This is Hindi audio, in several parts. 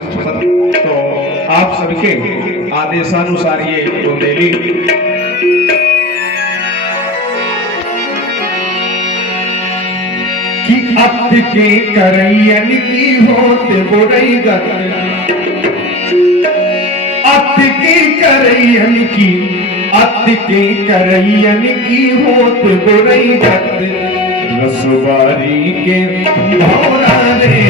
तो आप सबके आदेशानुसार ये बुंदेली कि अत के करैयन की होत बुरई गत, अत के करैयन की, अत के करैयन की होत बुरई गत, रसवारी के भौरा रे,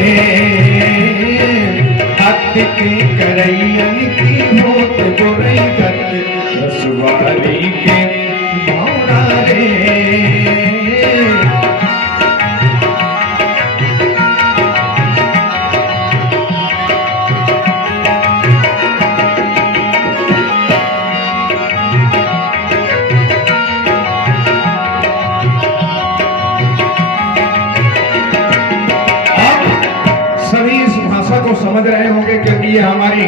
अत के करैयन की होत बुरई गत, रसवारी के भौरा रे। को समझ रहे होंगे क्योंकि ये हमारी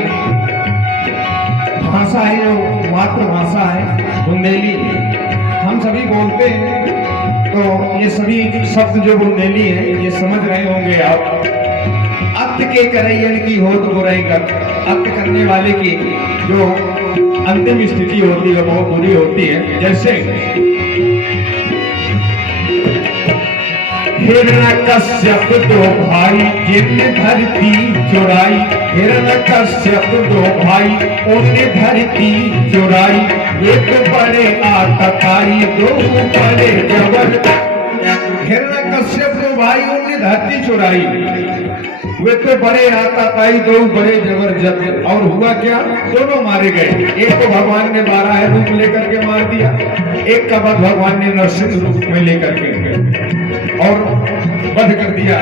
भाषा है, जो मातृभाषा है बुंदेली, हम सभी बोलते हैं। तो ये सभी शब्द जो बुंदेली है ये समझ रहे होंगे आप। अत के करैयन की होत बुराई गत, अत करने वाले की जो अंतिम स्थिति होती है बहुत बुरी होती है। जैसे हिरण्यकश्यप दो भाई जिनने धरती चुराई, हिरण्यकश्यप दो भाई उनने धरती चुराई, एक बड़े आतताई दो बड़े जबर। हिरण्यकश्यप दो भाई उनने धरती चुराई, वे तो बड़े आतताई दो बड़े जबरदस्त। और हुआ क्या, दोनों मारे गए। एक को भगवान ने 12 रूप लेकर के मार दिया, एक का वध भगवान ने नरसिंह रूप में लेकर के और वध कर दिया।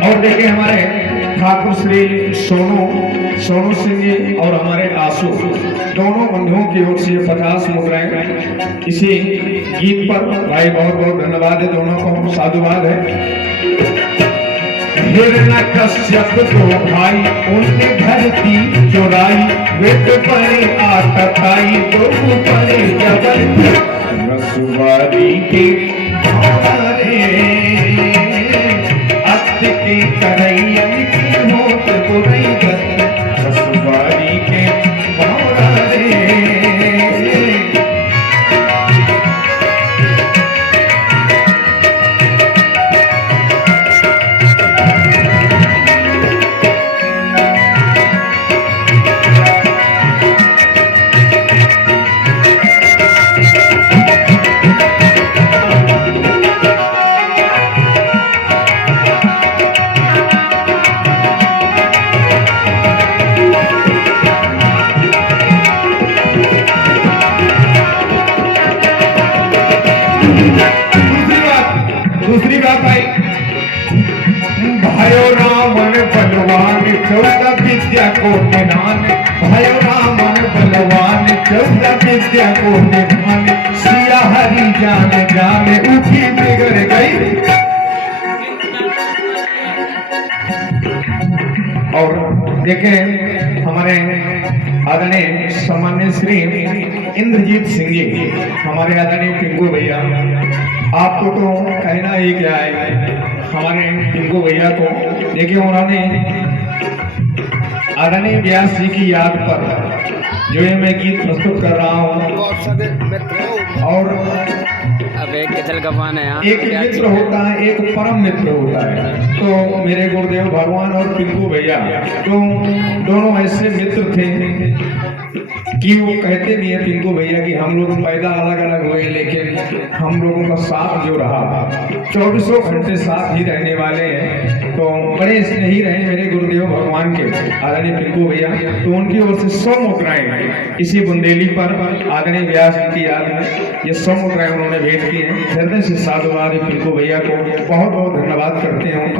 और देखिए हमारे ठाकुर श्री सोनू सिंह जी और हमारे आशु दोनों बंधुओं की ओर से 50 मुद्राएं इसी गीत पर भाई बहुत बहुत धन्यवाद है, दोनों को साधुवाद है। हिरण्यकश्यप दो भाई उनने धरती चुराई, वे तो बड़े आतताई दो बड़े जबर, रसवारी के भौरा रे, अत के करैयन की होत बुरई गत, रसवारी के भौरा रे। दूसरी बात आई, भयो रावण बलवान 14 विद्या को निधान, भयो रावण बलवान 14 विद्या को निधान, सिया हरि जाने जाने उठी बिगड़ गई। और देखें हमारे आदरणीय सम्मान्य श्री इंद्रजीत सिंह जी, हमारे आदरणीय पिंकू भैया, आपको तो कहना ही क्या है, हमारे पिंकू भैया को देखिए उन्होंने आदरणीय व्यास जी की याद पर जो ये मैं गीत प्रस्तुत कर रहा हूँ। और अब एक गजल गवान है, एक मित्र होता है, एक परम मित्र होता है। तो मेरे गुरुदेव भगवान और पिंकू भैया तो दोनों ऐसे मित्र थे कि वो कहते भी है पिंकू भैया कि हम लोग पैदा अलग अलग हुए लेकिन हम लोगों का साथ जो रहा 24 घंटे साथ ही रहने वाले हैं। तो बड़े स्नेही रहे मेरे गुरुदेव भगवान के आदरणीय पिंकू भैया। तो उनकी ओर से 100 मुद्राएं इसी बुंदेली पर आदरणीय व्यास की याद में ये 100 मुद्राएं उन्होंने भेंट की हैं। हृदय से साधुवाद पिंकू भैया को बहुत बहुत धन्यवाद करते हैं उनका।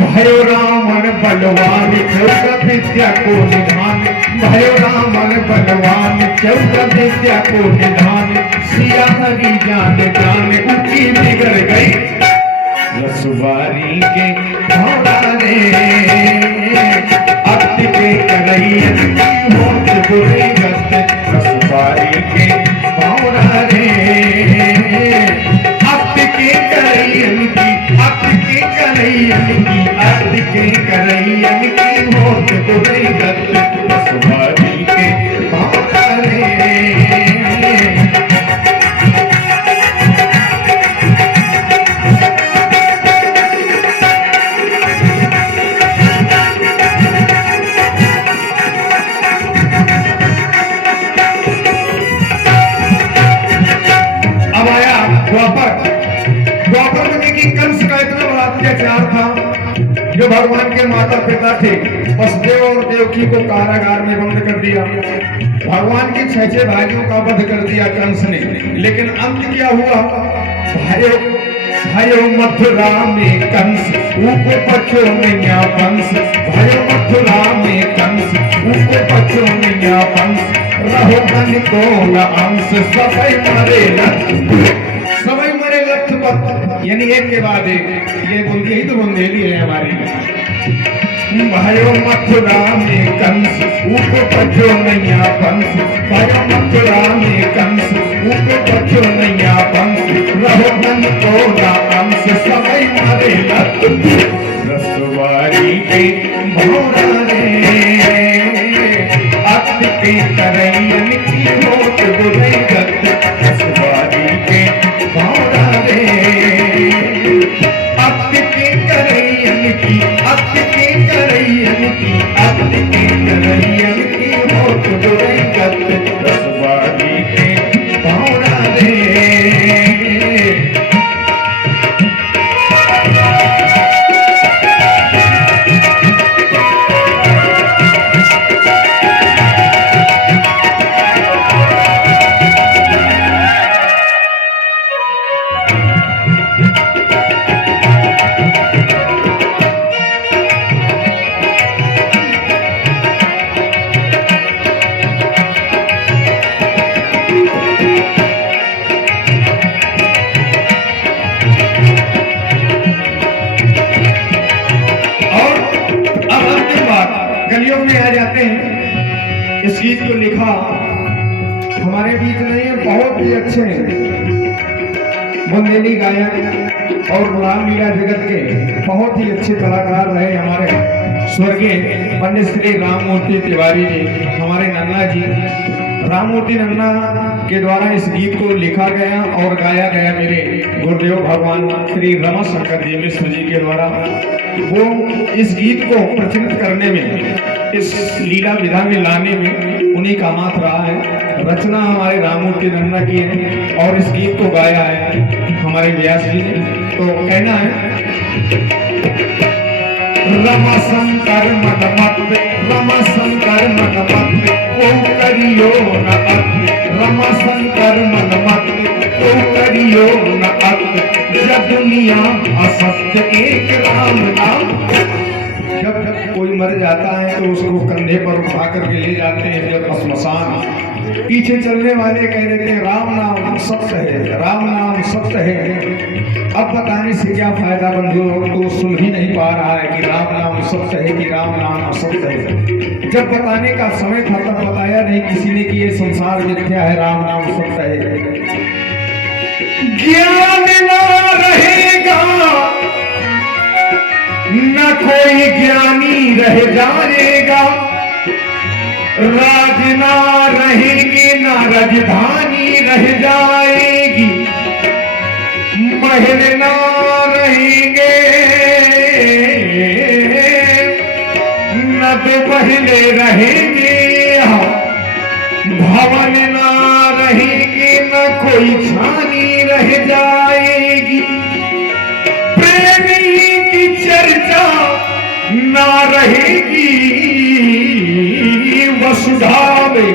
भयो रावण बलवान 14 विद्या को निधान, भयो रावण बलवान 14 विद्या को निधान सिया हरी जान जान उनकी बिगड़ गई रसवारी के भौरा रे अति के करैयन की होत बुरी गत रसवारी के भौरा रे अति के करैयन की अति के करैयन की अति के करैयन की होत बुरी गत रसवारी के भौरा रे। द्वापर में देखिए कंस का इतना बड़ा अत्याचार था जो भगवान के माता पिता थे वसुदेव और देवकी को कारागार में बंद कर दिया। भगवान के 6 भाइयों का वध कर दिया कंस ने। लेकिन अंत क्या हुआ? भयो मथुरा में कंस ऊपर पछो नैया पंस भयो मथुरा में कंस ऊपर पछो नैया पंस रहो धन को न अंश सबई मरे सबई मरे लथपथ यानी एक के बाद एक। ये बुंदी ही तो बुंदेली है हमारी। भयो मथुरा में कंस ऊपर पछो नैया पंस भयो मथुरा में कंस ऊपर पछो नैया पंस रहो धन को न अंश सबई मरे रसवारी के भौरा रे अति के करैयन की होत बुरी गत रसवारी के भौरा रे अति के करैयन की अति के करैयन की अति के करैयन की होत बुरी गत रसवारी के भौरा रे। गलियों में आ जाते हैं। इस गीत को लिखा हमारे बीच नहीं है, बहुत ही अच्छे बुंदेली गायक और रामलीला जगत के बहुत ही अच्छे कलाकार रहे हमारे स्वर्गीय पंडित श्री राममूर्ति तिवारी जी। हमारे नन्ना जी राममूर्ति नन्ना के द्वारा इस गीत को लिखा गया और गाया गया मेरे गुरुदेव भगवान श्री रमाशंकर जी मिश्र जी के द्वारा। वो इस गीत को प्रचलित करने में, इस लीला विधा में लाने में उन्हीं का हाथ रहा है। रचना हमारे राममूर्ति नन्ना की है और इस गीत को गाया है हमारे व्यास जी ने। तो कहना है रमाशंकर मन मत रमाशंकर मन मत ओ करियो न अत रमाशंकर मन मत ओ करियो न अत जब दुनिया असत्य एक राम नाम। जब कोई मर जाता है तो उसको कंधे पर उठा करके ले जाते हैं जब श्मशान। पीछे चलने वाले कह देते हैं राम नाम सत्य है, राम नाम सत्य है। अब बताने से क्या फायदा बंधु, तो सुन ही नहीं पा रहा है कि राम नाम सत्य है कि राम नाम असत्य है। जब बताने का समय था तब बताया नहीं किसी ने कि ये संसार मिथ्या है, राम नाम सत्य है। ज्ञान ना रहेगा न कोई ज्ञानी रह जाएगा, राज ना रहेंगे ना राजधानी रह जाएगी, महल ना रहेंगे न तो महले रहेंगे, भवन ना रहेंगे न कोई छानी रह जाएगी, प्रेमी की चर्चा ना रहेगी, वसुधा में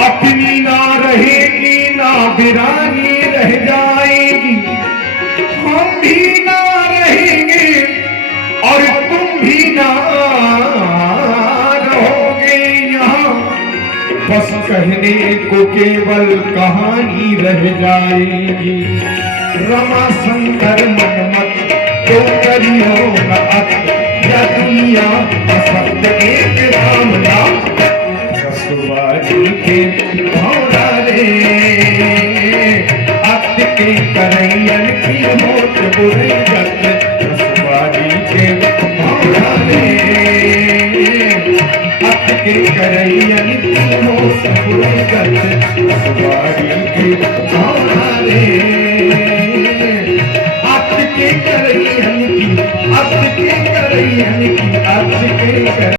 अपनी ना रहेगी ना वीरानी रह जाएगी, हम भी ना रहेंगे और तुम भी ना रहोगे यहाँ बस कहने को केवल कहानी रह जाएगी। रमा शंकर मनमत तो करियो न अत, या दुनिया असत एक सामना। रसवारी के भौरा रे, अत के करैयन की होत बुरी गत। रसवारी के भौरा रे, अत के करैयन की होत बुरी गत। रसवारी के भौरा रे, अत के करैयन की, अत के करैयन की, अत के